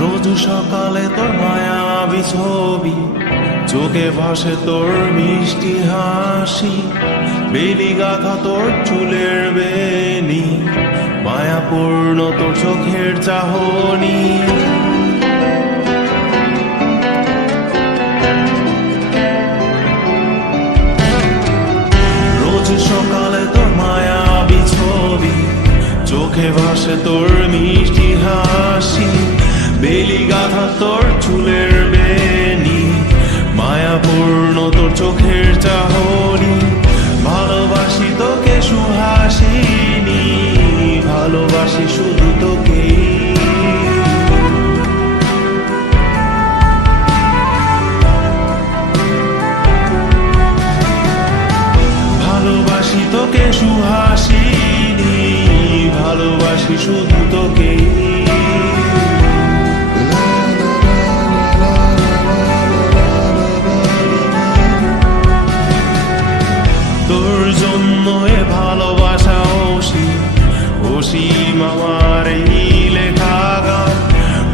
রোজ সকালে তোর মায়াবী ছবি, চোখে ভাসে তোর মিষ্টি হাসি, বেলি গাথা তোর চুলের বেনি, মায়াপূর্ণ তোর চোখের চাহনি। রোজ সকালে তোর মায়াবী ছবি, চোখে ভাসে তোর মিষ্টি হাসি, বেলি গাথা তোর চুলের বেনি, মায়াপূর্ণ তোর চোখের চাহনি। ভালোবাসি তোকে সুহাসিনী, ভালোবাসি শুধু তোকে। ভালোবাসি তোকে সুহাসিনী, ভালোবাসি শুধু তোকে। তোর জন্য এ ভালোবাসা অসীম আমার এই লেখা গান,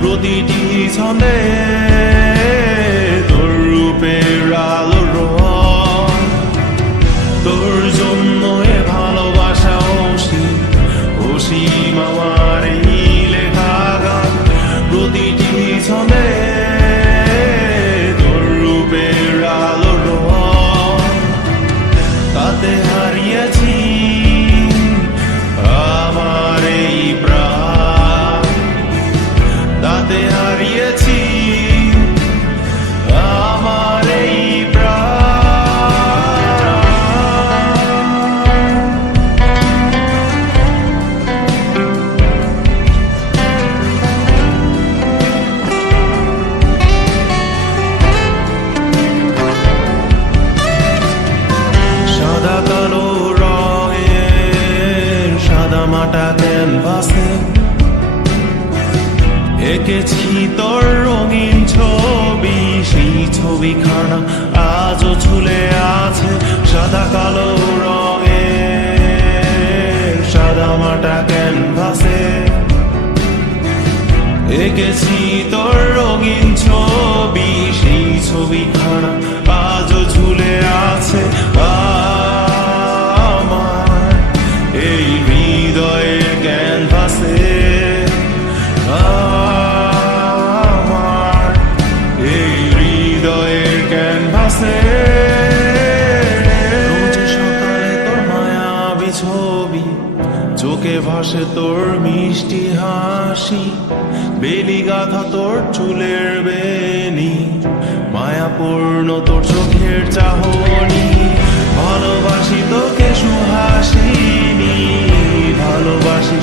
প্রতিটি ছন্দে তোর রূপের আলো রং। তোর জন্য এ ভালোবাসা অসীম আমার এই লেখা গান, প্রতিটি ছন্দে তোর রূপের আলো রং। তাতে হারিয়েছি আমার এই প্রাণ, তাতে হারিয়েছি আমার এই মাটা ক্যানভাসে এঁকেছি তোর রঙিন ছবি, সেই ছবিখানা আজও ঝুলে আছে সাদা কালো রঙের সাদা মাটা ক্যানভাসে। এঁকেছি তোর রঙিন ছবি, সেই ছবিখানা আজও ঝুলে আছে আমার এই হৃদয়ের ক্যানভাসে, আমার এই হৃদয়ের ক্যানভাসে। রোজ সকালে তোর মায়াবী ছবি, চোখে ভাসে তোর মিষ্টি হাসি, বেলি গাথা তোর চুলের বেনি, মায়াপূর্ণ তোর চোখের চাহনি। ভালোবাসি তোকে সুহাসিনী, ভালোবাসি